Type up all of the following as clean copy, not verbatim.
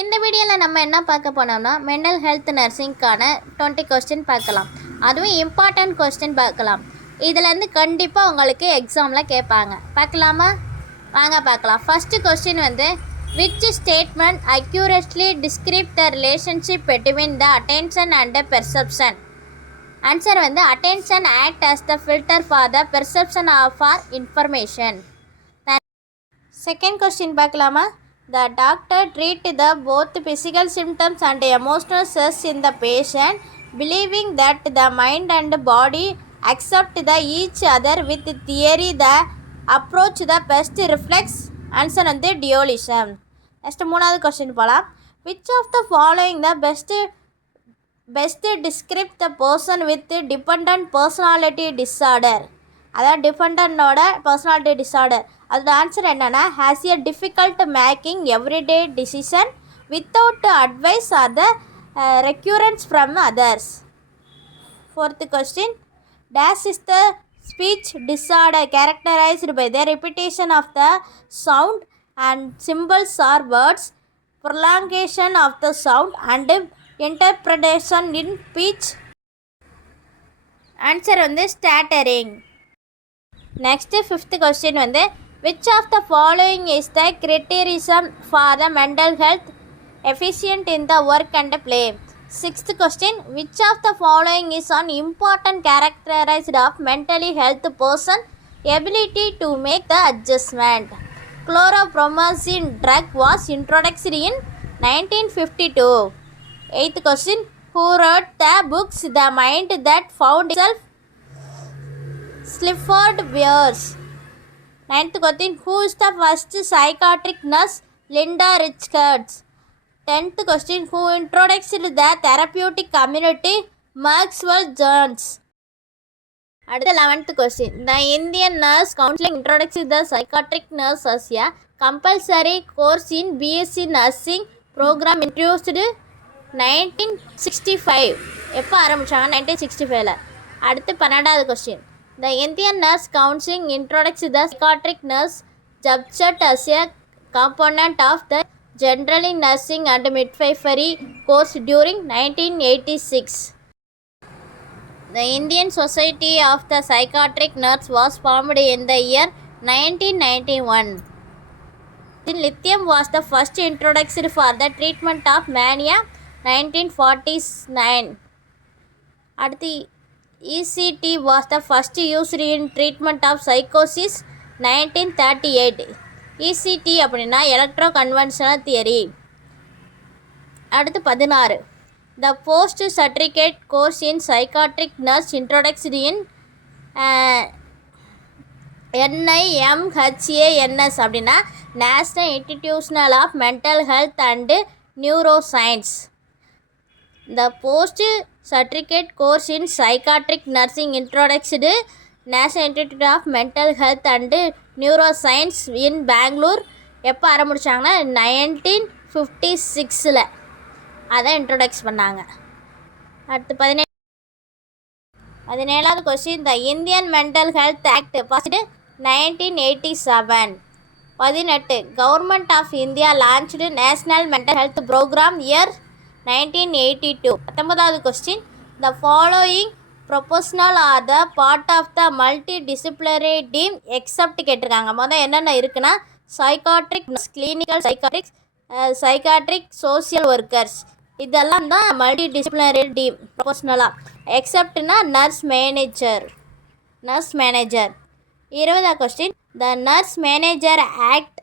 இந்த வீடியோவில் நம்ம என்ன பார்க்க போனோம்னா மெண்டல் ஹெல்த் நர்சிங்க்கான 20 கொஸ்டின் பார்க்கலாம். அதுவும் இம்பார்ட்டன்ட் கொஸ்டின் பார்க்கலாம். இதுலேருந்து கண்டிப்பாக உங்களுக்கு எக்ஸாமில் கேட்பாங்க. பார்க்கலாமா? வாங்க பார்க்கலாம். First question which statement accurately describe the relationship between the attention and perception. Answer attention act as the filter for the perception of our information. Second question பார்க்கலாமா? The doctor treat the both physical symptoms and emotional stress in the patient, believing that the mind and body accept the each other with theory the approach the best reflects. Answer dualism. Next மூணாவது question போகலாம். Which of the following the best describe the person with dependent personality disorder? அதாவது டிபெண்டனோட personality disorder. அதோட answer என்னென்னா has a difficult making everyday decision without advice or the reassurance from others. Fourth question dash is the speech disorder characterised by the repetition of the sound and syllables or words, prolongation of the sound and interpretation in speech. Answer stuttering. Next fifth question which of the following is the criterion for the mental health efficient in the work and play? Sixth question, which of the following is an important characteristic of mentally health person ability to make the adjustment? Chlorpromazine drug was introduced in 1952. Eighth question, who wrote the books The Mind That Found Itself? Clifford Beers. Ninth question, who is the first psychiatric nurse? Linda Richards. 10th question, who introduced the therapeutic community? Maxwell Jones. அடுத்த 11th question, the Indian Nurse Council introduced the psychiatric nurse as a compulsory course in BSc Nursing program introduced 1965. எப்போ ஆரம்பித்தாங்க? 1965. அடுத்து 12வது question, the Indian Nurse Council introduced the psychiatric nurse subject as a component of the general nursing and midwifery course during 1986. The Indian Society of the Psychiatric Nurse was formed in the year 1991. Lithium was the first introduced for the treatment of mania 1949. அடுத்து ECT was the first used in treatment of psychosis 1938. ECT அப்படின்னா electro conventional theory. அடுத்து 16, the post certificate course in psychiatric nurse introduced in NIMHANS அப்படின்னா National Institutional of Mental Health and Neuroscience. The post certificate course in psychiatric nursing introduced National Institute of Mental Health and Neuroscience in Bangalore. எப்போ ஆரம்பித்தாங்கன்னா 1956 அதை introduce பண்ணாங்க. அடுத்து 17வது question, the Indian mental health act passed 1987. 18, government of India launched national mental health programme year 1982. 19வது question, the following professional are the part of the multidisciplinary team except கேட்டிருக்காங்க. என்னென்ன இருக்குன்னா psychiatric, clinical psychiatric, social workers, இதெல்லாம் தான் multidisciplinary team ப்ரொபோஷனலாக. எக்ஸப்ட்னா nurse manager. 20வது question, the nurse manager act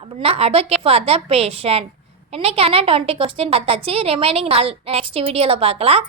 அப்படின்னா அட்வொகேட் ஃபார் த பேஷண்ட். இன்றைக்கான 20 கொஸ்டின் பார்த்தாச்சு. ரிமைனிங் நெக்ஸ்ட் வீடியோவில் பார்க்கலாம்.